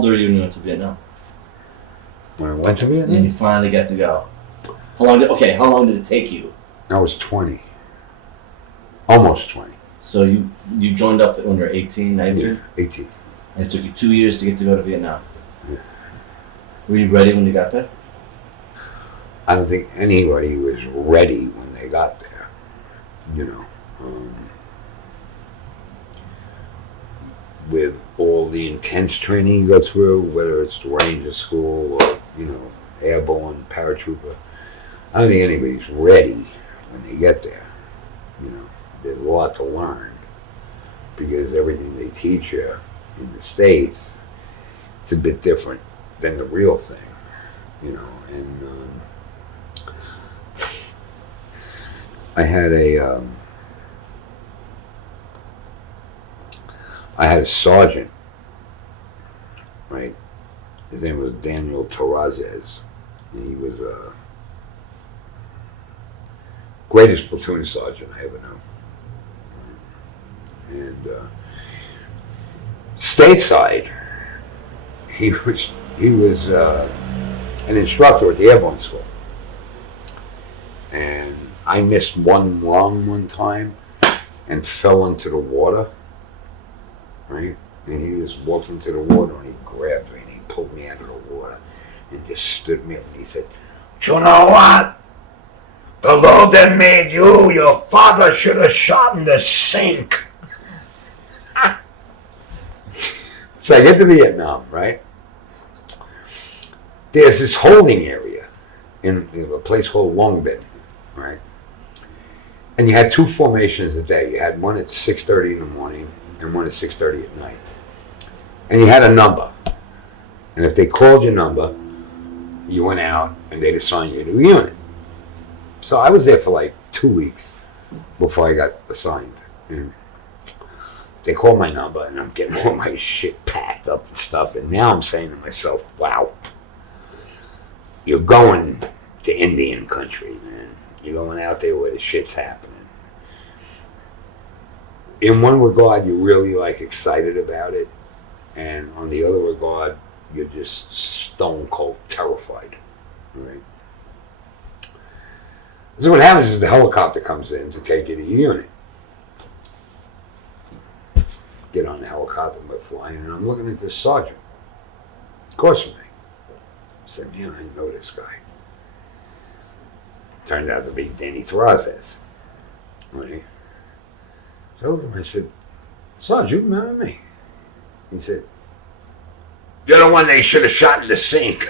old were you when you went to Vietnam? When I went to Vietnam? And you finally got to go. How long did it take you? I was 20. Almost 20. So you joined up when you were 18, 19? Yeah, 18. And it took you 2 years to go to Vietnam. Yeah. Were you ready when you got there? I don't think anybody was ready when they got there. You know, with all the intense training you go through, whether it's the Ranger School or, you know, airborne, paratrooper, I don't think anybody's ready when they get there. You know, there's a lot to learn because everything they teach you in the States, it's a bit different than the real thing, you know. And I had a sergeant, right? His name was Daniel Terrazes. He was a greatest platoon sergeant I ever knew. And stateside, he was an instructor at the airborne school. And I missed one rung one time and fell into the water, right? And he just walked into the water and he grabbed me and he pulled me out of the water and just stood me up and he said, "You know what? The Lord that made you, your father should have shot in the sink." So I get to Vietnam, right? There's this holding area in a place called Long Binh, right? And you had two formations a day. You had one at 6:30 in the morning and one at 6:30 at night. And you had a number. And if they called your number, you went out and they'd assign you to a unit. So I was there for like 2 weeks before I got assigned. And they called my number and I'm getting all my shit packed up and stuff. And now I'm saying to myself, wow, you're going to Indian country, man. You're going out there where the shit's happening. In one regard, you're really like excited about it. And on the other regard, you're just stone cold terrified, right? So what happens is the helicopter comes in to take you to your unit. Get on the helicopter, we're flying, and I'm looking at this sergeant across from me. I said, man, I know this guy. Turned out to be Danny Terrazes. Right? So I looked at him, I said, "Sarge, you remember me?" He said, "You're the one they should have shot in the sink."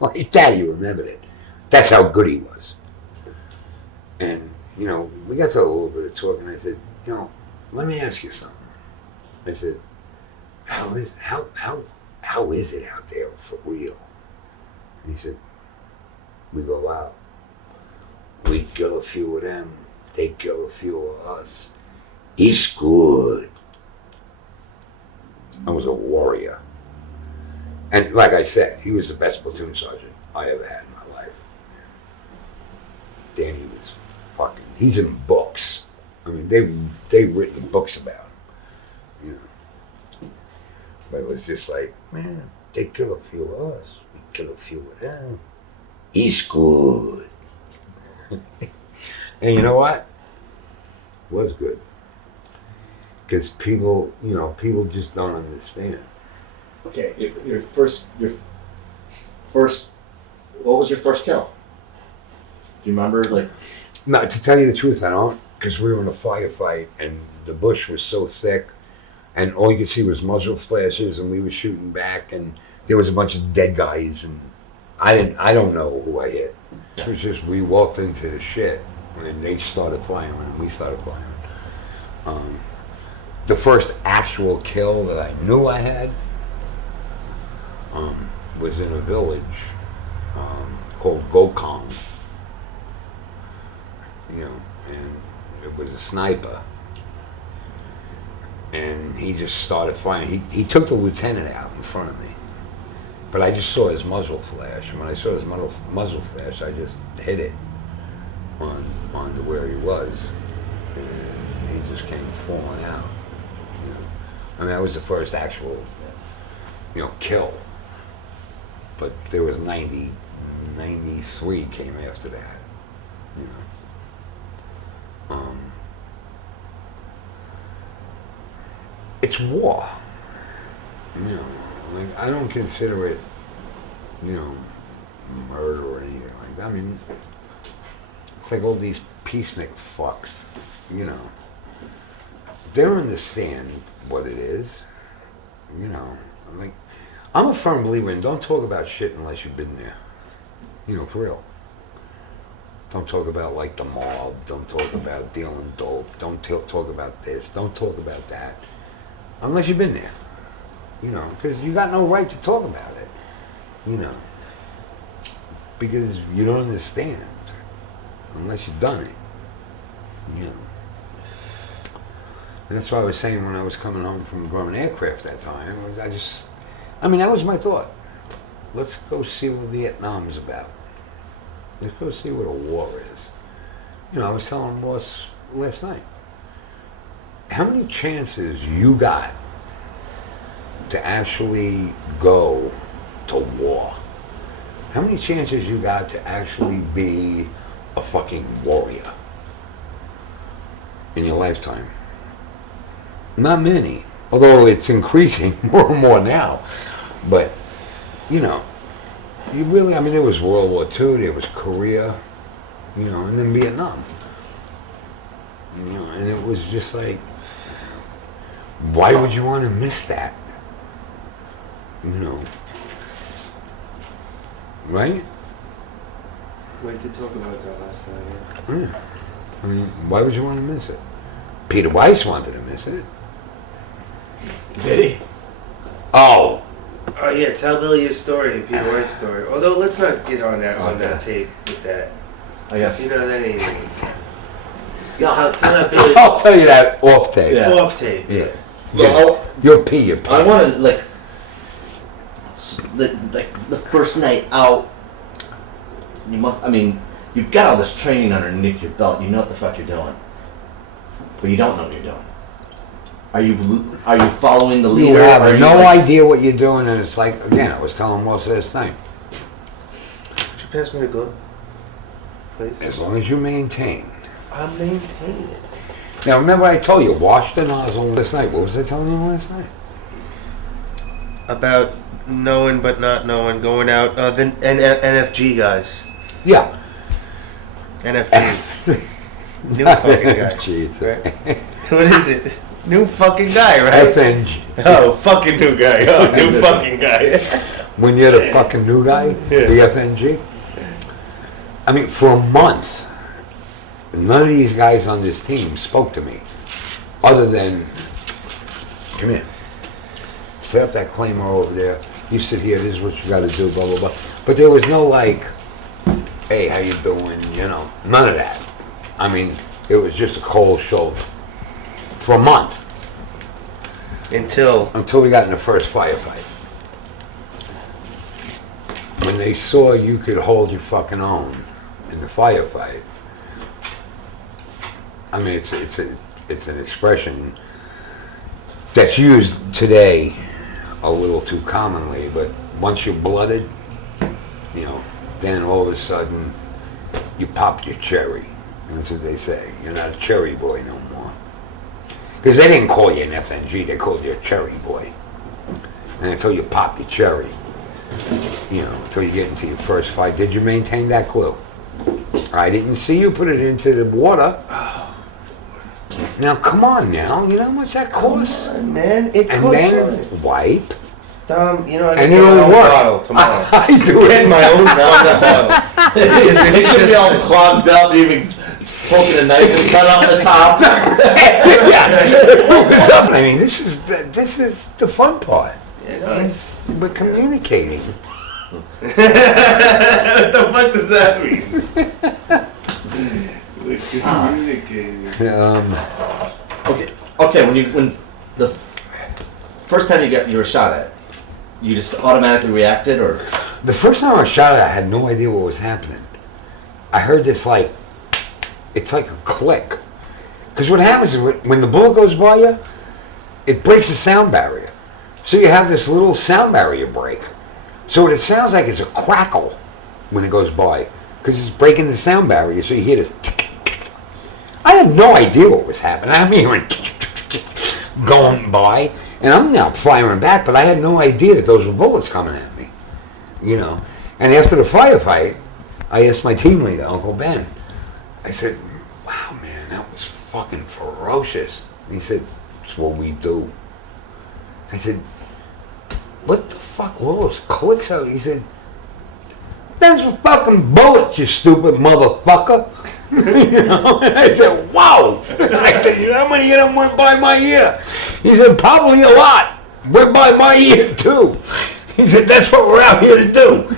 Like that, he remembered it. That's how good he was. And, you know, we got to a little bit of talking. I said, you know, let me ask you something. I said, how is it out there for real? And he said, we go out. We kill a few of them. They kill a few of us. He's good. I was a warrior. And like I said, he was the best platoon sergeant I ever had in my life. Danny was fucking, he's in books. I mean, they've written books about him, you know. But it was just like, man, they kill a few of us. We kill a few of them. He's good. And you know what? It was good. Because people, you know, people just don't understand. Okay, your first, what was your first kill? Do you remember, like? No, to tell you the truth, I don't, because we were in a firefight and the bush was so thick and all you could see was muzzle flashes and we were shooting back and there was a bunch of dead guys and I don't know who I hit. It was just, we walked into the shit and they started firing and we started firing. The first actual kill that I knew I had was in a village called Gokong. You know, and it was a sniper. And he just started firing. He took the lieutenant out in front of me. But I just saw his muzzle flash. And when I saw his muzzle flash, I just hit it onto where he was. And he just came falling out. You know? I mean, that was the first actual kill. But there was 90, 93 came after that. It's war. Like I don't consider it, murder or anything like that. I mean, it's like all these peacenik fucks, They don't understand what it is, Like, I'm a firm believer in don't talk about shit unless you've been there. For real. Don't talk about like the mob. Don't talk about dealing dope. Don't talk about this. Don't talk about that. Unless you've been there. Because you got no right to talk about it. Because you don't understand unless you've done it. And that's what I was saying when I was coming home from Grumman Aircraft that time. That was my thought. Let's go see what Vietnam's about. Let's go see what a war is. I was telling boss last night, how many chances you got to actually go to war? How many chances you got to actually be a fucking warrior in your lifetime? Not many. Although it's increasing more and more now. But, you really, there was World War II, there was Korea, and then Vietnam. And it was just like, why would you want to miss that? Right? We did talk about that last night, yeah. Why would you want to miss it? Peter Weiss wanted to miss it. Did he? Oh, yeah, tell Billy your story, Peter White's story. Although, let's not get on that tape with that. I guess. That ain't... No. Tell that Billy... I'll tell you that off tape. Yeah. Off tape. Yeah. Well, You'll pee your pants. I want to, the first night out, you've got all this training underneath your belt. You know what the fuck you're doing. But you don't know what you're doing. Are you following the leader? You have no idea what you're doing, and it's like, again, I was telling Ross last night. Could you pass me the glove, please? As long as you maintain. I'm maintaining it. Now, remember I told you, wash the nozzle last night. What was I telling you last night? About knowing but not knowing, going out, the NFG guys. Yeah. NFG. New fucking guy. NFG. Right? What is it? New fucking guy, right? FNG. Oh, fucking new guy. Oh, new fucking guy. When you're the fucking new guy, yeah. The FNG. For a month, none of these guys on this team spoke to me, other than, come here, set up that claimer over there, you sit here, this is what you got to do, blah, blah, blah. But there was no hey, how you doing, none of that. It was just a cold shoulder. For a month. Until we got in the first firefight. When they saw you could hold your fucking own in the firefight, it's an expression that's used today a little too commonly, but once you're blooded, then all of a sudden you pop your cherry. That's what they say. You're not a cherry boy no more. Because they didn't call you an FNG, they called you a cherry boy. And until you pop your cherry, until you get into your first fight, did you maintain that clue? I didn't see you put it into the water. Now, come on now. You know how much that costs? Come on, man. It costs. And then wipe. Tom, I and get my own work. bottle tomorrow. I do Get my own bottle. It should be all clogged up, even poking a knife and cut off the top. This is the fun part. Yeah, we're communicating. What the fuck does that mean? We're communicating. Okay. When the first time you were shot at, you just automatically reacted, or? The first time I was shot at, I had no idea what was happening. I heard this it's like a click. Because what happens is when the bullet goes by you, it breaks the sound barrier. So you have this little sound barrier break. So it sounds like it's a crackle when it goes by, because it's breaking the sound barrier. So you hear this. I had no idea what was happening. I'm hearing going by, and I'm now firing back, but I had no idea that those were bullets coming at me. You know. And after the firefight, I asked my team leader, Uncle Ben. I said, "Wow, man, that was fucking ferocious." And he said, "It's what we do." I said, "What the fuck were those clicks out?" He said, "That's for fucking bullets, you stupid motherfucker." You know? And I said, "Wow." I said, "You know how many of them went by my ear?" He said, "Probably a lot. Went by my ear too." He said, "That's what we're out here to do."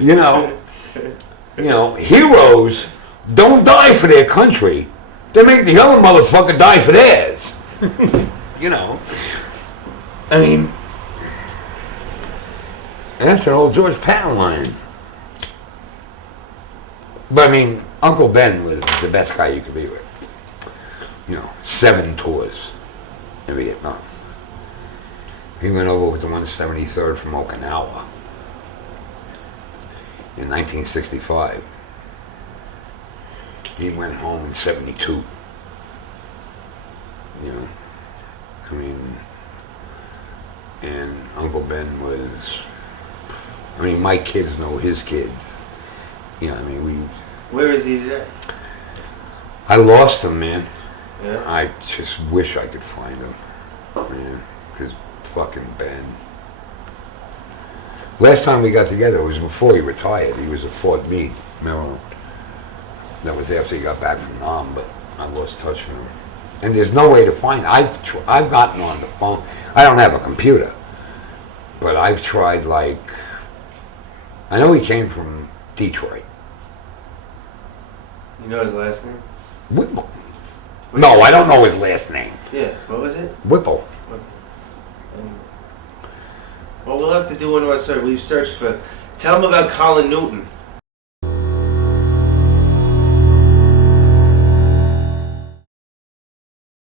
You know, heroes don't die for their country. They make the other motherfucker die for theirs. You know. I mean, that's an old George Patton line. But I mean, Uncle Ben was the best guy you could be with. You know, 7 tours in Vietnam. He went over with the 173rd from Okinawa in 1965. He went home in 72. You know, I mean, and Uncle Ben was, I mean, my kids know his kids. You know, I mean, Where is he today? I lost him, man. Yeah. I just wish I could find him, man, because fucking Ben. Last time we got together was before he retired. He was at Fort Meade, Maryland. That was after he got back from Nam, but I lost touch with him. And there's no way to find. I've gotten on the phone. I don't have a computer, but I've tried, like, I know he came from Detroit. You know his last name? Whipple. No, I don't know his last name. Yeah, what was it? Whipple. Well, we'll have to do one more search. We've searched for. Tell him about Colin Newton.